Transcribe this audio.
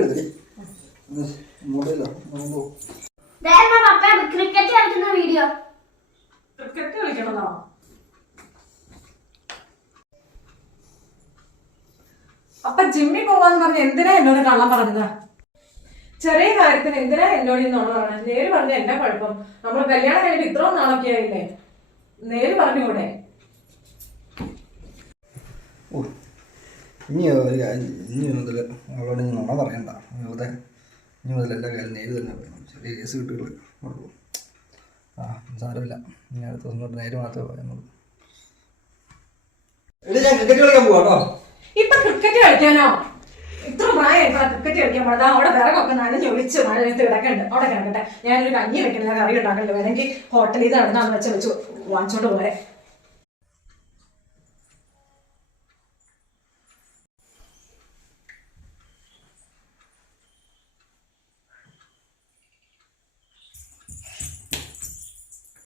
എടുത്തേ മൊബൈലോ ക്രിക്കറ്റ് കളിക്കുന്ന video. Cricket കളിക്കണമെന്നോ? അപ്പൊ ജിമ്മിൽ പോവാന്ന് പറഞ്ഞ എന്തിനാ എന്നോട് കള്ളം പറഞ്ഞത്? ചെറിയ കാര്യത്തിന് എന്തിനാ എന്നോട് ഇന്നോട് പറഞ്ഞത്? നേര് പറഞ്ഞ എന്റെ കുഴപ്പം. നമ്മൾ കല്യാണം കഴിഞ്ഞിട്ട് ഇത്രയും നാളൊക്കെ ആയില്ലേ, നേര് പറഞ്ഞുകൂടെ? ഇനി മുതൽ അവളോട് ഇനി നുണ പറയണ്ട. ഇനി മുതൽ എല്ലാ കാര്യം നേര് തന്നെ പറയണം. ചെറിയ കേസ് കിട്ടുകൾ സാരമില്ല. ഇനി അടുത്ത ദിവസം തൊട്ട് നേര് മാത്രമേ പറയുന്നുള്ളൂ. ഞാൻ ക്രിക്കറ്റ് കളിക്കാൻ പോവാട്ടോ. ഇപ്പൊ ക്രിക്കറ്റ് കളിക്കാനോ? ഇത്ര പ്രായം ക്രിക്കറ്റ് കളിക്കാൻ പോണതാ? അവിടെ വിറകൊക്കെ നനഞ്ഞ് ഒഴിച്ച് മഴയത്ത് കിടക്കണ്ട്. അവിടെ കിടക്കട്ടെ. ഞാനൊരു കഞ്ഞി വെക്കണില്ല, കറി ഉണ്ടാക്കണില്ല. വേണമെങ്കിൽ ഹോട്ടലിൽ നിന്ന് നടന്നാന്ന് വെച്ച് വാങ്ങിച്ചോണ്ട് പോരെ.